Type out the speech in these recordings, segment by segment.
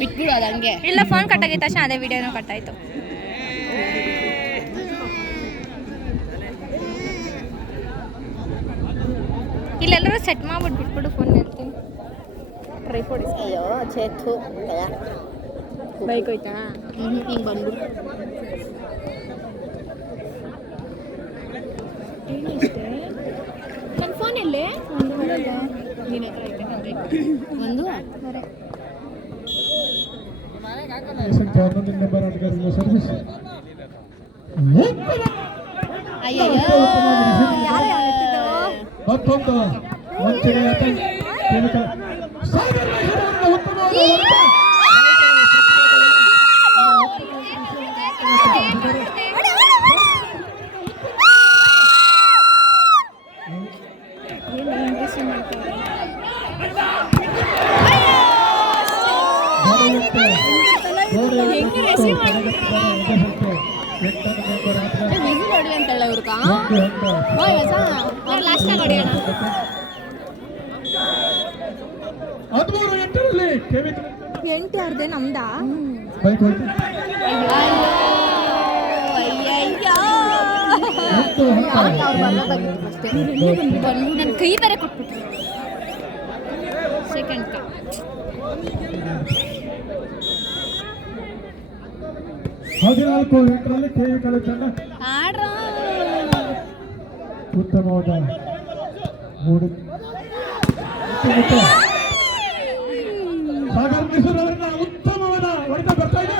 ಬಿಟ್ಬಿಡು ಅದು ಹಂಗೆ. ಇಲ್ಲ, ಫೋನ್ ಕಟ್ಟಾಗಿದ್ದ ತಕ್ಷಣ ಅದೇ ವಿಡಿಯೋನೂ ಕಟ್ಟಾಯಿತು. ಇಲ್ಲೆಲ್ಲರೂ ಸೆಟ್ ಮಾಡ್ಬಿಟ್ಟು ಬಿಟ್ಬಿಡು ಫೋನ್ ಹೇಳ್ತೀನಿ. ಟ್ರೈಪೋಡ್ ಅಯ್ಯೋ ಚೇತು ಬೈಕ್ ಹೋಯ್ತಾ? ಹಿಂಗೆ ಬಂದ್ಬಿಡು. ಏನಿಷ್ಟೇ ನನ್ನ ಫೋನ್ ಎಲ್ಲೇ? ನಿನ್ನ ಹತ್ರ ಐತೆ ಒಂದು ಅಯ್ಯಯ್ಯೋ ಮತ್ತೊಂದು ನೋಡಿ ಅಂತೇಳ ಇವ್ರಕ ಲಾಸ್ಟ್ ನೋಡಿಯೋಣ. 8 ಯಾರ್ದೆ? ನಮ್ದಾ? ನನ್ನ ಕೈ ಬೇರೆ ಕೊಟ್ಬಿಟ್ರು. ಸೆಕೆಂಡ್ ಕೈ 14 ಎಂಟರಲ್ಲಿ ಕೆವಿ ಕಲೆಕ್ಟರ್ ಆಡ್ರ ಉತ್ತಮವಾದ ಮೂಡಿ ಸಾಗರ್ ಮೈಸೂರು ಅವರನ್ನ ಉತ್ತಮವಾದ ಹೊಡೆತ ಬರ್ತಾ ಇದೆ.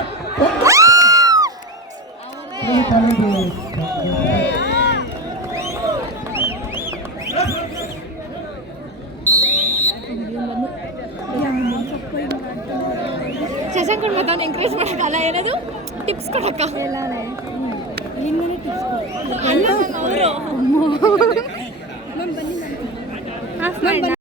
ಶಶಾಂಕ್ ಮತ್ತೆ ಅವ್ನು ಎಂಕರೇಜ್ ಮಾಡೋಕ್ಕಲ್ಲ, ಏನದು ಟಿಪ್ಸ್ ಕೊಡಕ್ಕ. ಎಲ್ಲಾನೇ ಟಿಪ್ಸ್ ಅಣ್ಣ ಅವರು